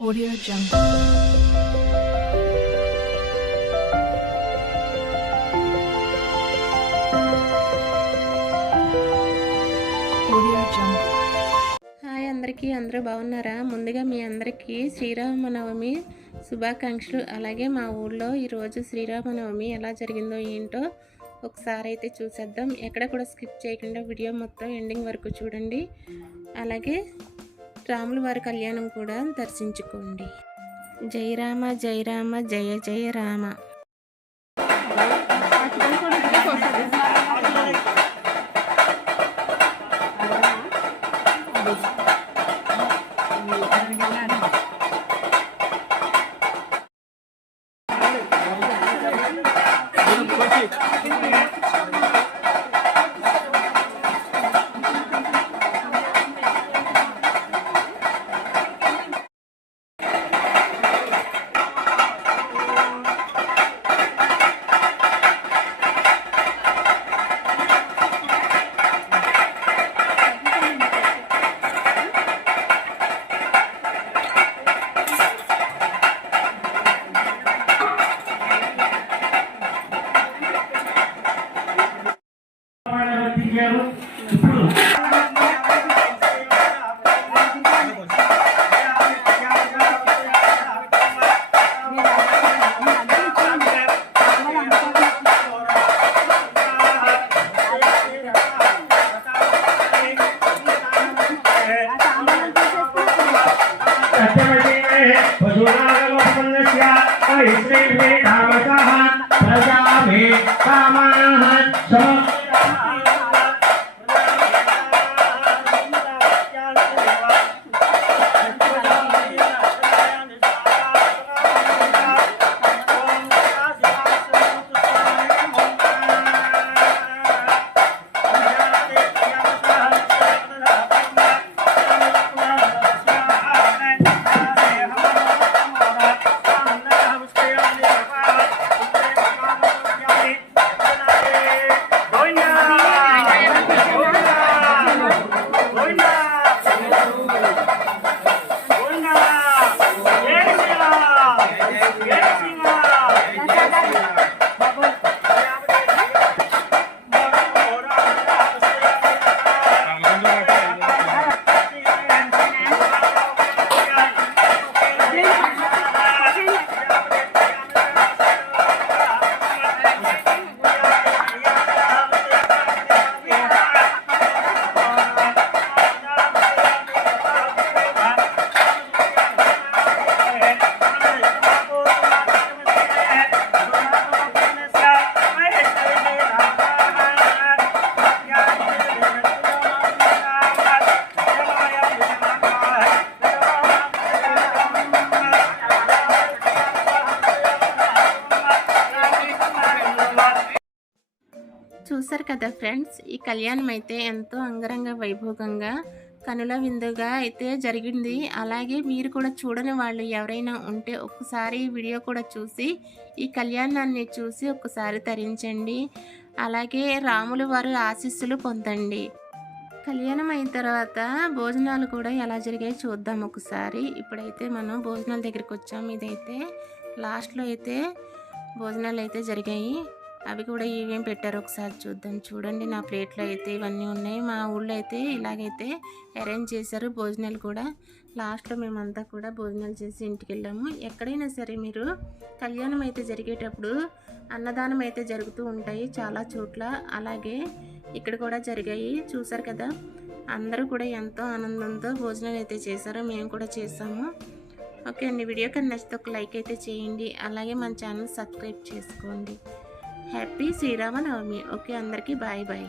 Audio Jungle. Hi అందరికీ అందరూ బాగున్నారా? ముందుగా మీ అందరికీ శ్రీరామనవమి శుభాకాంక్షలు. అలాగే మా ఊళ్ళో ఈరోజు శ్రీరామనవమి ఎలా జరిగిందో ఏంటో ఒకసారి అయితే చూసేద్దాం. ఎక్కడ కూడా స్కిప్ చేయకుండా వీడియో మొత్తం ఎండింగ్ వరకు చూడండి. అలాగే రాముల వారి కళ్యాణం కూడా దర్శించుకోండి. జై రామ జై రామ జయ జయ రామ ఇప్పుడు చూసారు కదా ఫ్రెండ్స్ ఈ కళ్యాణం అయితే ఎంతో అంగరంగ వైభోగంగా కనుల విందుగా అయితే జరిగింది. అలాగే మీరు కూడా చూడని వాళ్ళు ఎవరైనా ఉంటే ఒక్కసారి వీడియో కూడా చూసి ఈ కళ్యాణాన్ని చూసి ఒక్కసారి తరించండి. అలాగే రాములు వారు ఆశీస్సులు పొందండి. కళ్యాణం అయిన తర్వాత భోజనాలు కూడా ఎలా జరిగాయి చూద్దాం ఒకసారి. ఇప్పుడైతే మనం భోజనాల దగ్గరికి వచ్చాం. ఇదైతే లాస్ట్లో అయితే భోజనాలు అయితే జరిగాయి. అవి కూడా ఏమేమి పెట్టారో ఒకసారి చూద్దాం. చూడండి నా ప్లేట్లో అయితే ఇవన్నీ ఉన్నాయి. మా ఊళ్ళో అయితే ఇలాగైతే అరేంజ్ చేశారు భోజనాలు కూడా. లాస్ట్లో మేమంతా కూడా భోజనాలు చేసి ఇంటికి వెళ్ళాము. ఎక్కడైనా సరే మీరు కళ్యాణం అయితే జరిగేటప్పుడు అన్నదానం అయితే జరుగుతూ ఉంటాయి చాలా చోట్ల. అలాగే ఇక్కడ కూడా జరిగాయి. చూసారు కదా అందరూ కూడా ఎంతో ఆనందంతో భోజనాలు అయితే చేశారు. మేము కూడా చేసాము ఓకే అండి వీడియో కన్నా నచ్చితే ఒక లైక్ అయితే చేయండి. అలాగే మన ఛానల్ సబ్స్క్రైబ్ చేసుకోండి. హ్యాపీ శ్రీరామనవమి. ఓకే అందరికీ బాయ్ బాయ్.